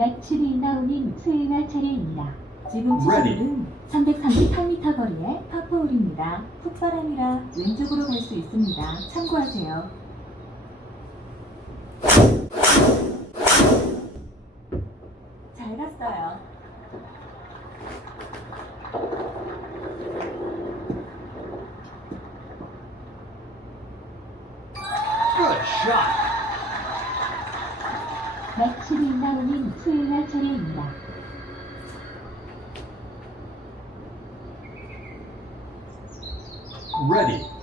매치리 나우님 수행할 차례입니다. 지금 Ready. 치시는 338m 거리의 파포홀입니다. 훅바람이라 왼쪽으로 갈 수 있습니다. 참고하세요. 잘 갔어요. Good shot. 매치리 나우님 수행할 차례입니다. Ready.